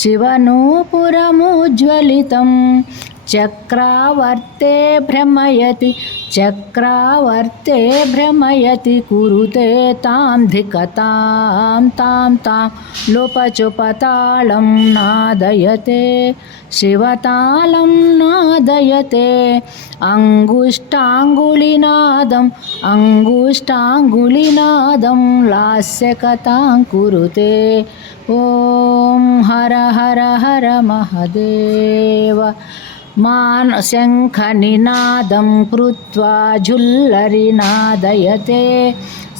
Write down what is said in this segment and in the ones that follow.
శివనూపురముజ్వలితం చక్రావర్తే భ్రమయతి చక్రావర్తే భ్రమయతి కురుతే తాం ధికతాం తాం తాం లుపచుపతాళం నాదయతే శివతాళం నాదయతే అంగుష్టాంగులినాదం అంగుష్టాంగులినాదం లాస్యకథాం కురుతే ఓం హర హర హర మహదేవ మాన్ శంఖనినాదం కృత్వా జుల్లరి నాదయతే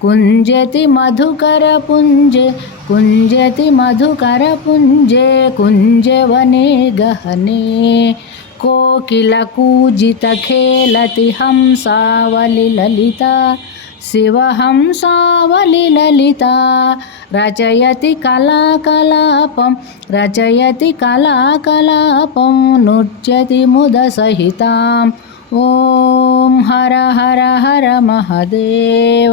कुञ्जति मधुकरपुञ्जे कुञ्जति मधुकरपुञ्जे कुञ्जवने गहने कोकिलकूजितखेलति हंसावलिललिता शिवहंसावलिललिता रचयति कलाकलापं रचयति कलाकलापं नृत्यति मुदसहिताम् ॐ हर हर हर महदेव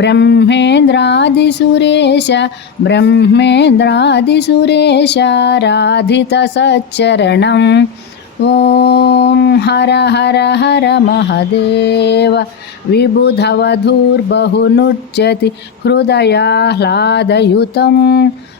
ब्रह्मेन्द्रादिसुरेश ब्रह्मेन्द्रादिसुरेश राधितसच्चरणम् ॐ हर हर हर महदेव विबुधवधूर्बहुनुच्यति हृदयाह्लादयुतं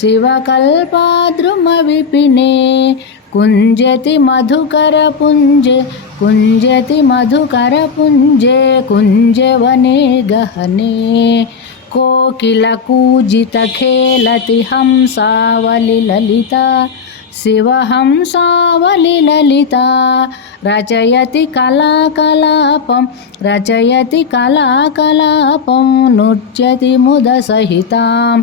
शिवकल्पाद्रुमविपिने कुञ्जति मधुकरपुञ्ज कुञ्जति मधुकरपुञ्जे कुञ्जवने गहने कोकिलकूजितखेलति हंसावलिललिता शिवहंसावलिललिता रचयति कलाकलापं रचयति कलाकलापं नृत्यति मुदसहिताम्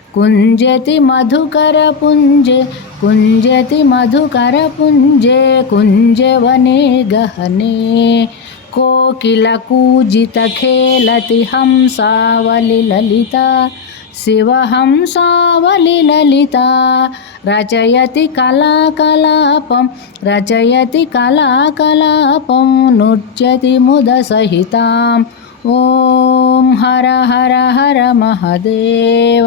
कुञ्जति मधुकरपुञ्जे कुञ्जति मधुकरपुञ्जे कुञ्जवने गहने कोकिलकूजितखेलति हंसावलिललिता शिवहंसावलिललिता रचयति कलाकलापं रचयति कलाकलापं नृत्यति मुदसहिताम् ॐ हर हर हर महदेव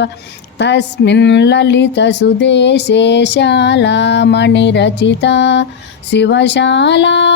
तस्मिन् ललितसुदेशे शालामणिरचिता शिवशालामणिरचिता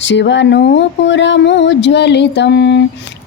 शिवनूपुरमुज्ज्वलितं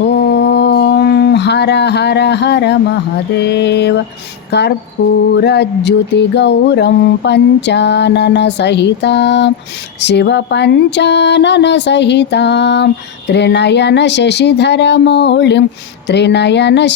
ॐ हर हर हर महदेव कर्पूरज्युतिगौरं पञ्चानन शिवपञ्चाननसहितां शिवपञ्चानन सहितां त्रिनयन त्रिनयन